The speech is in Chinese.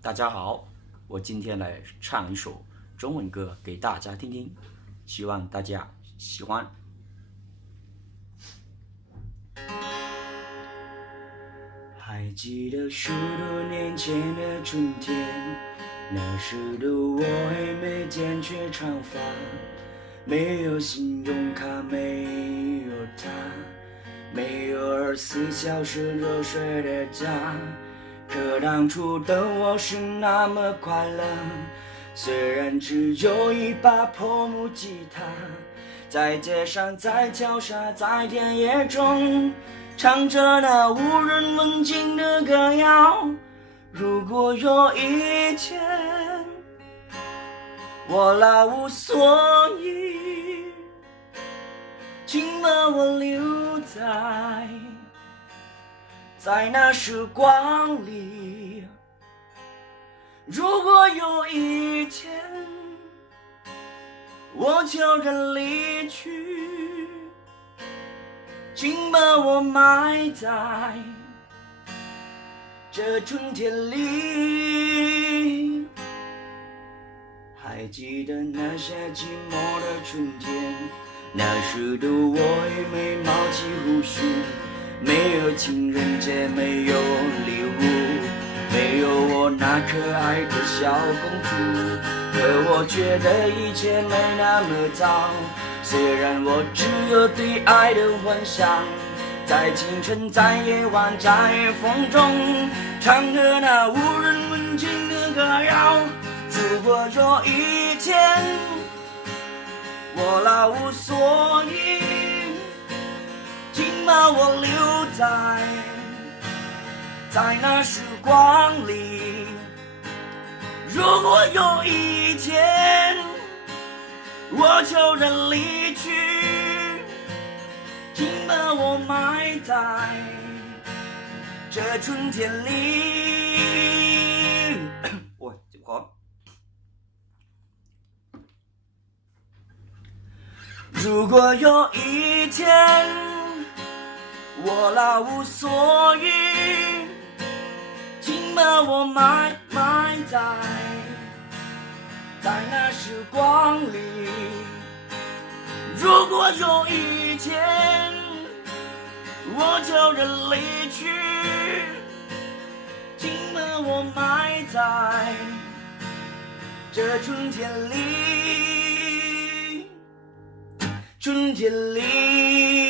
大家好，我今天来唱一首中文歌给大家听听，希望大家喜欢。还记得许多年前的春天，那时的我还没剪却长发，没有信用卡，没有他，没有24小时热水的家。可当初的我是那么快乐，虽然只有一把破木吉他，在街上，在桥下，在田野中，唱着那无人问津的歌谣。如果有一天我老无所依，请把我留在那时光里。如果有一天我悄然离去，请把我埋在这春天里。还记得那些寂寞的春天，那时的我还没冒起胡须，没有情人节，没有礼物，没有我那可爱的小公主。可我觉得一切没那么糟，虽然我只有对爱的幻想，在清晨，在夜晚，在风中，唱着那无人问津的歌谣。如果有一天我老无所依，请把我留在那时光里。如果有一天我悄然离去，请把我埋在这春天里。喂，这个如果有一天我老无所依，请把我埋在那时光里。如果有一天我悄然离去，请把我埋在这春天里，春天里。